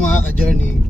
mga ka-journey.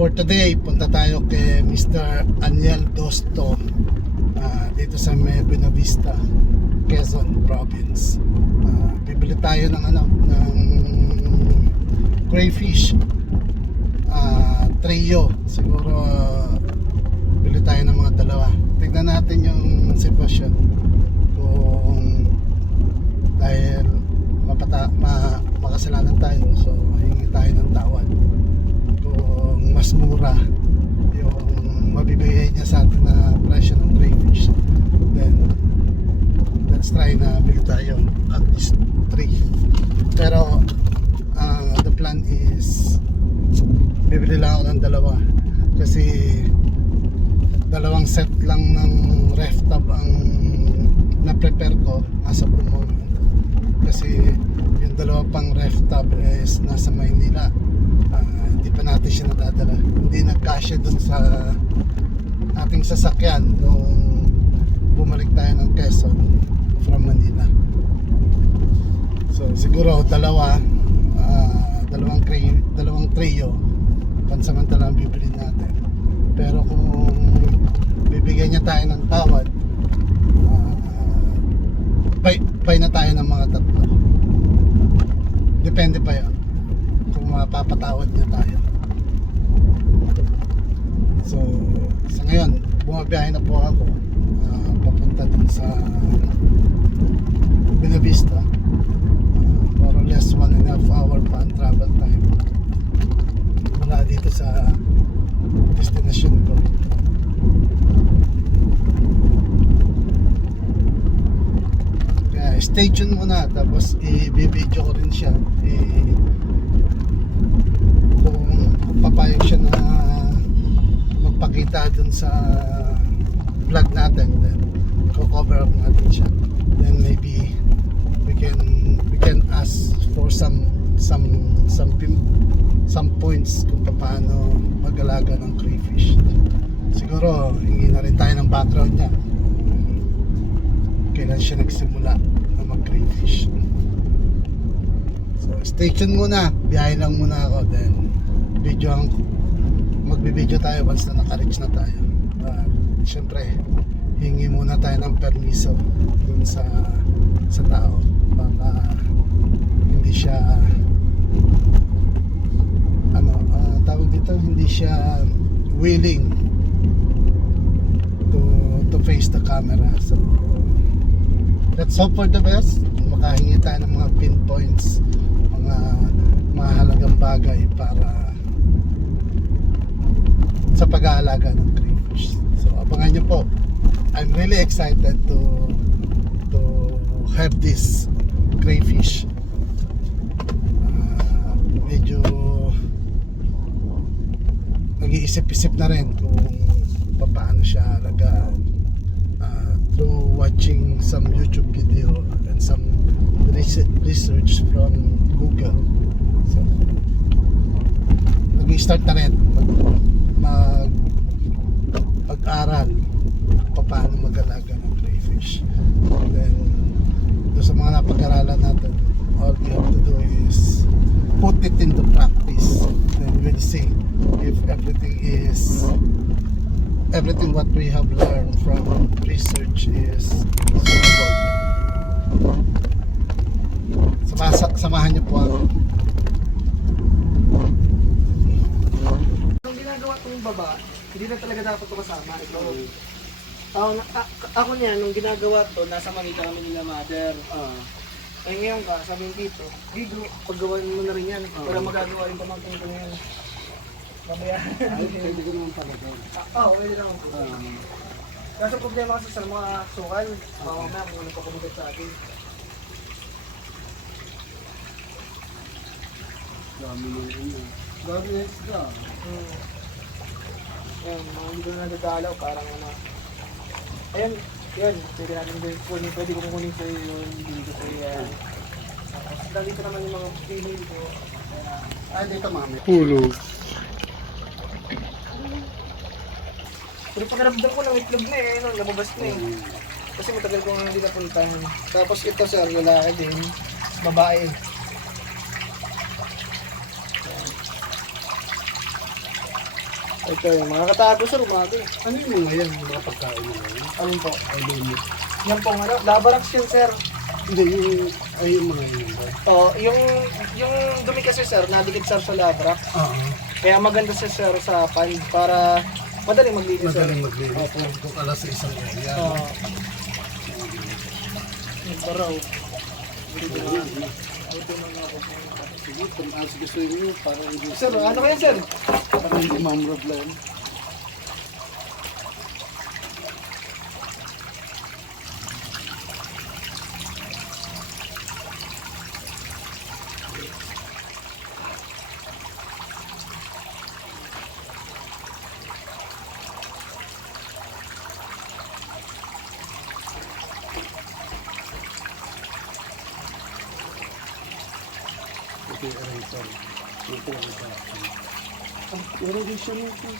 For today, punta tayo kay Mr. Aniel Dosto ah, dito sa May Buenavista, Quezon Province. Ah, bibili tayo ng ano, ng crayfish. Ah, trio. Siguro ah, bili tayo ng mga dalawa. Tignan natin yung sitwasyon. Kung dahil mapata ma, makasalanan tayo so hingi tayo ng tawad. Kung mas mura yung mabibigay niya sa atin na presyo ng crayfish then let's try na bili tayo at least 3 pero uh, the plan is bibili lang ako ng dalawa. Kasi dalawang set lang ng ref tab ang na-prepare ko as of the moment kasi yung dalawa pang ref tab is nasa Maynila Ah, hindi pa natin siya nadadala nagkasya dun sa ating sasakyan nung bumalik tayo ng Quezon from Manila. So siguro dalawa ah, dalawang tray, dalawang trio pansamantala ang bibili natin. Pero kung bibigyan niya tayo ng tawad ah, pay, pay na tayo ng mga tatlo. Depende pa yun kung mapapatawad niya tayo so sa ngayon bumabiyahe na po ako. Ah, papunta dun sa Buenavista Ah, more or less one and a half hour pa ang travel time. Mula dito sa destination ko. Kaya stay tuned muna tapos i-video ko rin siya. I kung papayag siya na magpakita dun sa vlog natin then co-cover up natin siya then maybe we can we can ask for some some some some points kung paano mag-alaga ng crayfish siguro hingi na rin tayo ng background niya kailan siya nagsimula na mag-crayfish. So, stay tuned muna. Biyahe lang muna ako. Then, video ang magbibideo tayo once na naka-reach na tayo. But, syempre, hingi muna tayo ng permiso dun sa sa tao. Baka hindi siya ano, ah, tawag dito, hindi siya willing to to face the camera. So, let's hope for the best. Makahingi tayo ng mga pinpoints, mga mahalagang bagay para sa pag-aalaga ng crayfish. So, abangan nyo po. I'm really excited to to have this crayfish. Ah, medyo nag-iisip-isip na rin kung paano siya alagaan uh, through watching some YouTube video and some rese- research from Google. So, nag-start na rin mag, mag pag-aral paano mag-alaga ng crayfish. Then, sa mga napag-aralan natin, all we have to do is put it into practice. Then we'll see if everything is everything what we have learned from research is suitable. Sama samahan niyo po ako. Nung ginagawa ko yung baba, hindi na talaga dapat ito kasama. Ito. Ako, na- a- ako niya, nung ginagawa to, nasa Manila kami nila mother. Ah, Eh ngayon ka, sabi yung dito, Gigo, paggawan mo na rin yan. Para magagawa rin pamangkin ko ngayon. Mamaya. ay, pwede ko naman pala. Ah, Oo, pwede naman po. Um, Kaso problema kasi sa mga sukal, baka mamaya kung anong papamugat sa akin. dami ng ano. Dami ng isda. Hmm. Yan, mga hindi ko na nadadalaw, parang ano. Ayun, yan, pwede natin kunin, pwede ko kunin sa iyo yun, hindi ko sa iyo yan. Tapos dito naman yung mga pili ko. Ay, dito mami. Pero pakiramdam ko ng itlog na eh, no, lumabas na eh. Kasi matagal ko nga hindi napuntahan. Tapos ito sir, lalaki din, babae. Ito yung mga katago sir, umaga eh. Ano yung mga yan? Yung mga pagkain mo ngayon? Alin po? Ay, lumit. Yan po ano, Labarax yan sir. Hindi, yung, ay, yung mga yun. ba? Oh, yung yung dumi kasi sir, nadikit sir sa Labarax. Oo. Kaya maganda siya sir sa pan para madaling maglinis sir. Madaling maglinis. Opo. Kung alas sa isang area. Oo. Yung baraw. Sige, kung as gusto nyo, para hindi... Sir, ano kaya sir? Para hindi mamroblem. Ito yung eraser. Ito yung eraser. Ah, eraser ito.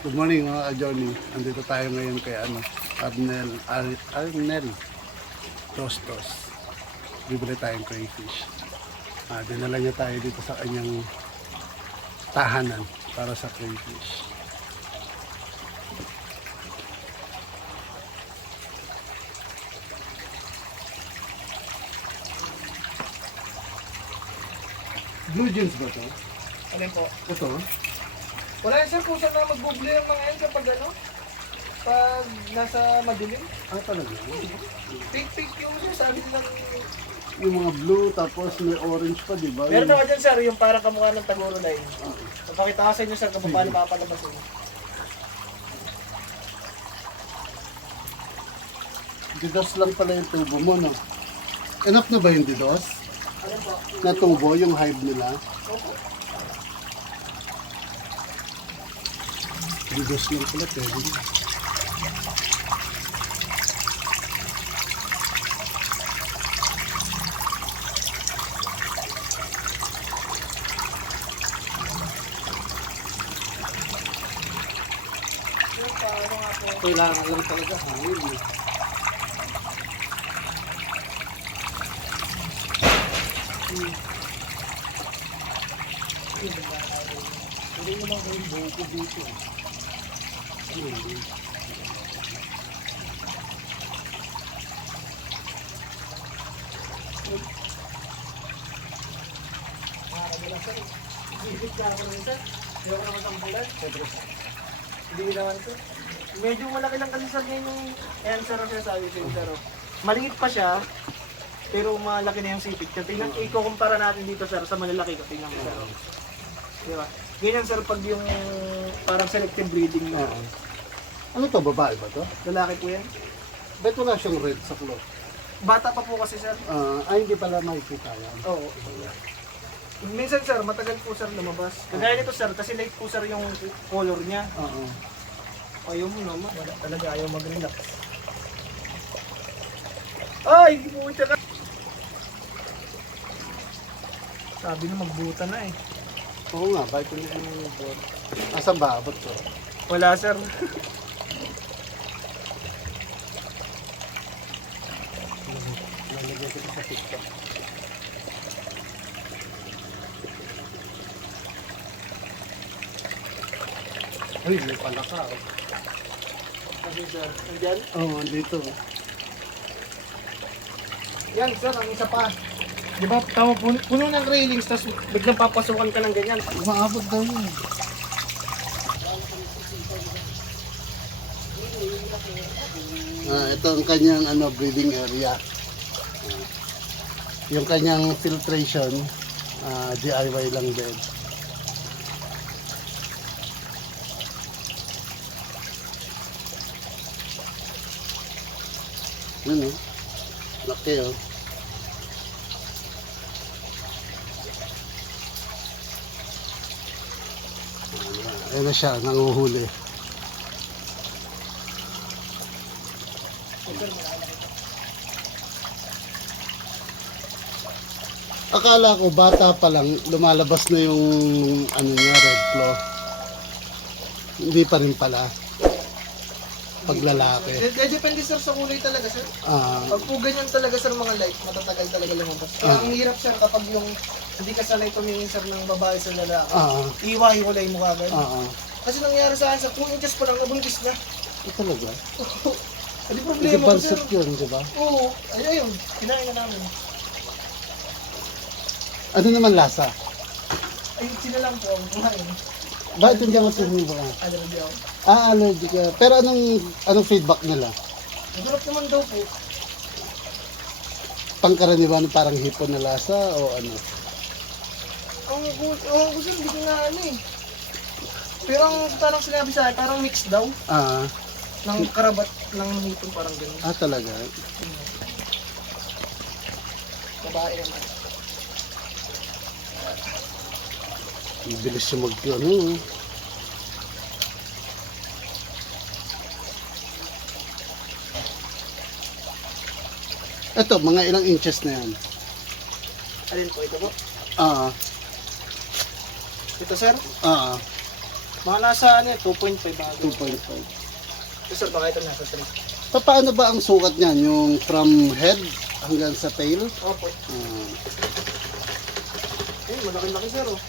Good morning mga ka-Johnny. Andito tayo ngayon kay ano, Arnel, Ar Arnel Tostos. Bibili tayong crayfish. Ah, dinala niya tayo dito sa kanyang tahanan para sa crayfish. Blue jeans ba to? Alin po? Ito? Wala yan sir, kung saan na magbubli ang mga yan kapag ano? Pag nasa madilim. Ah, talaga? Pink-pink yung sabi nilang... Yung mga blue tapos may orange pa, di ba? Meron Yung- naman dyan sir, yung parang kamukha ng Tagoro line. Papakita ko sa inyo sir kung paano papalabasin. Didos lang pala yung tubo mo, no? Enough na ba yung didos? Na tubo, yung hive nila? Didos lang pala, pwede na. Po? Kailangan lang talaga hangin. Eh. Hindi mo lang yung buho ko dito. Hindi. Isip ka ako rin sir. Hindi ako naman ang bulan. Hindi naman sir. Medyo malaki lang kasi sir ngayon yung answer ang sinasabi ko sir. oh. Maliit pa siya, pero malaki na yung sipit. Kaya tingnan, ikukumpara natin dito sir sa malalaki ko. Tingnan mo sir. oh. Di ba? Ganyan sir pag yung parang selective breeding na. Oo. Ano to, babae ba to? Lalaki po yan. Ba't wala siyang red sa cloth? Bata pa po kasi sir. Ah, ay, hindi pala makikita yan. Oo. Minsan sir, matagal po sir lumabas. Kagaya nito sir, kasi light po sir yung color niya. Oo. Ayaw mo naman. Wala talaga ayaw mag-relax. Ay, puta ka. Sabi na magbuta na eh. Oo nga, bakit hindi ko naman ito? Asan ba? Abot to? Wala sir. Lalagyan ko ito sa TikTok. Ay, may pala ka. oh. Kasi sir, nandyan. Oo, dito. Yan sir, ang isa pa. Di ba, tama puno, puno ng railings, tapos biglang papasukan ka ng ganyan. Umaabot daw yun. Ah, ito ang kanyang ano breeding area. Ah, yung kanyang filtration, ah, DIY lang din. Yun oh. Laki oh. Ayan na siya, nanguhuli. Akala ko bata pa lang lumalabas na yung ano niya red claw. Hindi pa rin pala. pag lalaki. Eh, eh, depende sir sa kulay talaga sir. Ah, Pag po ganyan talaga sir mga light, matatagal talaga lumabas. Kaya Ah. ang hirap sir kapag yung hindi ka sanay tumingin sir ng babae sa lalaki. ah, Iwa-iwalay mo kagad. ah, ah. Kasi nangyari sa akin sa 2 inches pa lang nabuntis na. Ito talaga. Hindi Hindi problema ko sir. balsot yun, di ba? Oo, ay ayun, kinain na namin. Ano naman lasa? Ay, sila lang po ang kumain. Bakit hindi mo sinubo ka? Na ako. Ah, allergic ka. Pero anong, anong feedback nila? Masarap naman daw po. Pangkaraniwan parang hipon na lasa o ano? Ang gu- ang gusto, hindi ko na ano eh. Pero ang parang sinabi sa akin, parang mix daw. Ah, Ng karabat, ng hipon, parang ganun. ah talaga. Babae naman. Ang bilis siya mag ano. Ito, mga ilang inches na yan. Alin po ito po? Ah, Ito sir, ah, mga nasa ano, 2.5 mga 2.5. Ito sir, baka ito nasa 3. Pa, paano ba ang sukat niyan? Yung from head hanggang sa tail? Opo. Ah, Ayun, malaki-laki sir oh.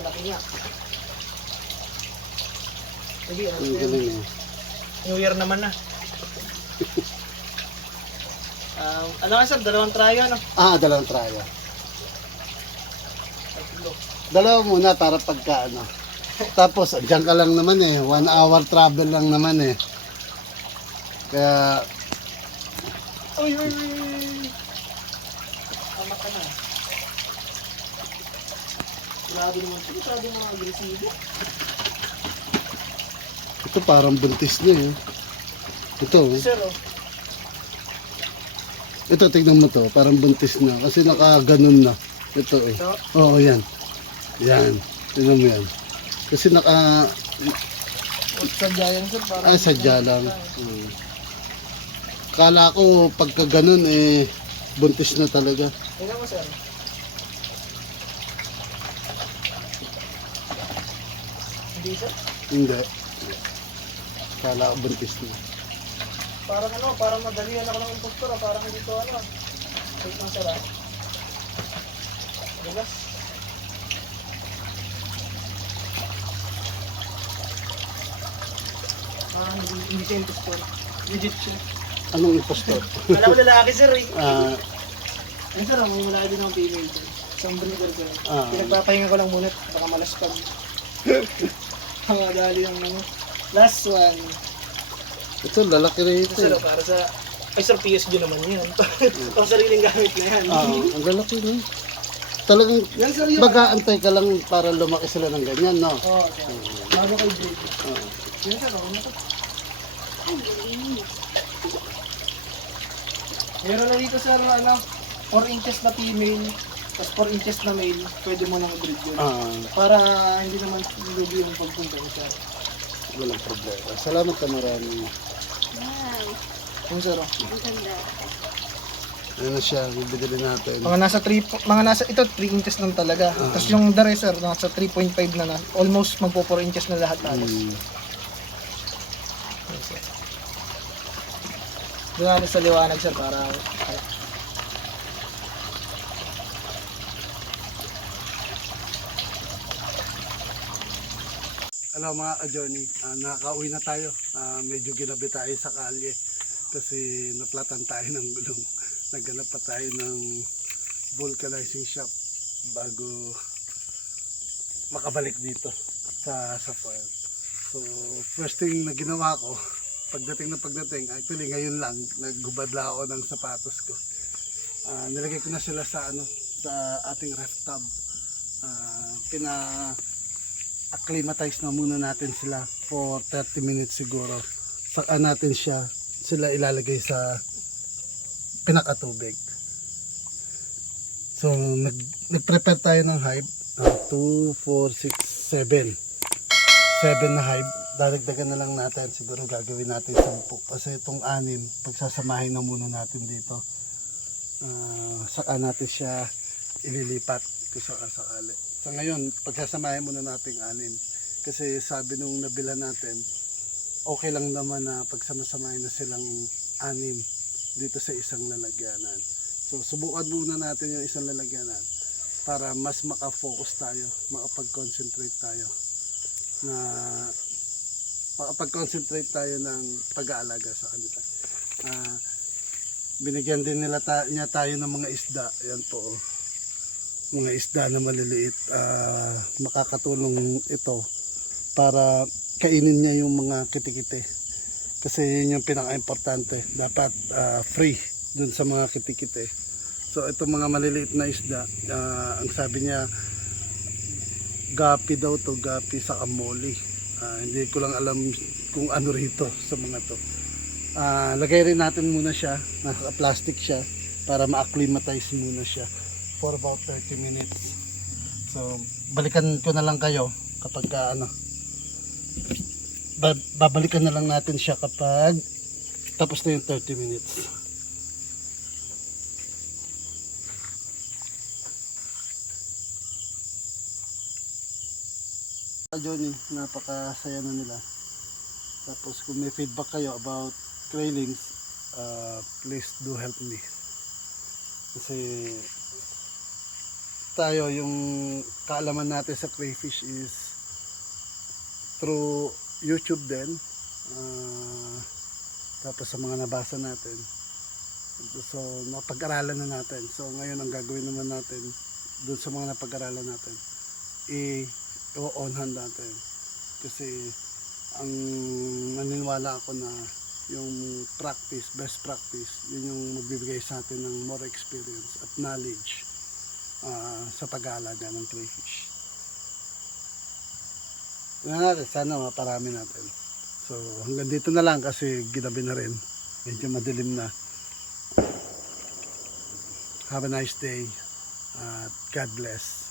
Malaki nga. Sige, ano ang galing eh. New Year naman na. Um, ano nga sir, dalawang tryo ano? Ah, dalawang tryo. Dalawa muna para pagka ano. Tapos, dyan ka lang naman eh. One hour travel lang naman eh. Kaya, Uy, uy, uy. Tama ka na. Grabe naman ito. Grabe mga agresibo. ito parang buntis na eh. Ito, oh. Sir, oh. ito tignan mo to, parang buntis na. Kasi nakaganon na. Ito eh. Ito. Oo, yan. Yan. Tignan mo yan. Kasi naka, sadya yan, sir. Parang ah, sadya lang. Hmm. Kala ko pagka ganun eh, buntis na talaga. Tingnan mo, sir. Hindi, sir. Hindi. Kala ko buntis na. Parang ano, parang madalian ako ng impostor. ah. Parang hindi to ano. Wait lang, sir. ah. Relax. Parang hindi, siya impostor. Legit siya. Anong impostor? Alam ko lalaki, sir. Eh. Ah, Ayun, sir. May wala din akong female dyan. Isang breeder ko. Ah. Pinagpapahinga ko lang muna. Baka malaspag. Ang ano. Last one. ito lalaki rin Ito ito. sir, eh. para sa... Ay sir, PSG naman yan. Pang sariling gamit na yan. Ah, ang lalaki rin. Talagang Yan sir yun. mag-aantay ka lang para lumaki sila ng ganyan, no? Oo, sir. Bago kay breed. Ah. Sir, ako na to. Meron na dito sir, ano, 4 inches na female, tapos 4 inches na male, pwede mo nang breed yun. Ah, Para hindi naman lugi yung pagpunta mo sir. walang problema. Salamat ka marami. Wow, Yung sir, oh. ang ganda. Ano siya, bibili natin. Mga nasa 3, mga nasa, ito 3 inches lang talaga. Ah. Tapos yung the rest sir, nasa 3.5 na na. Almost magpo 4 inches na lahat halos. Hmm. Doon sa liwanag sir para Hello mga ka-Johnny, Ah, nakaka-uwi na tayo. Ah, medyo ginabi tayo sa kalye kasi naplatan tayo ng gulong. Naghanap pa tayo ng vulcanizing shop bago makabalik dito sa sa farm. So, first thing na ginawa ko, pagdating na pagdating, actually ngayon lang, naggubadla ako ng sapatos ko. Ah, nilagay ko na sila sa ano, sa ating ref tub. Ah, pina acclimatize na muna natin sila for 30 minutes siguro. Saka natin siya sila ilalagay sa pinakatubig. So, nag, nag-prepare tayo ng hive. 2, 4, 6, 7. 7 na hive. Dadagdagan na lang natin. Siguro gagawin natin 10. Kasi itong anim, pagsasamahin na muna natin dito. Ah, saka natin siya ililipat kung sakasakali. So ngayon, pagsasamahin muna natin anin. Kasi sabi nung nabila natin, okay lang naman na pagsamasamahin na silang anim dito sa isang lalagyanan. So subukan muna natin yung isang lalagyanan para mas makafocus tayo, makapag-concentrate tayo na makapag-concentrate tayo ng pag-aalaga sa kanila. Ah, binigyan din nila ta- niya tayo ng mga isda. Yan po. oh. Mga isda na maliliit. Ah, makakatulong ito para kainin niya yung mga kitikite. Kasi yun yung pinaka-importante. Dapat ah, free dun sa mga kitikite. So itong mga maliliit na isda, ah, ang sabi niya, gapi daw to, gapi sa kamoli. Ah, hindi ko lang alam kung ano rito sa mga to. Ah, lagay rin natin muna siya, naka-plastic siya para ma-acclimatize muna siya for about 30 minutes. So, balikan ko na lang kayo kapag ka, ano ba- babalikan na lang natin siya kapag tapos na yung 30 minutes. Johnny, napakasaya na nila. Tapos kung may feedback kayo about trailings, uh, please do help me. Kasi tayo yung kaalaman natin sa crayfish is through YouTube din. Ah, tapos sa mga nabasa natin. So, napag-aralan na natin. So, ngayon ang gagawin naman natin doon sa mga napag-aralan natin, i-on hand natin. Kasi ang naniniwala ako na yung practice, best practice, yun yung magbibigay sa atin ng more experience at knowledge ah, sa pag-aalaga ng crayfish. Tingnan natin, sana maparami natin. So hanggang dito na lang kasi ginabi na rin. Medyo madilim na. Have a nice day. At God bless.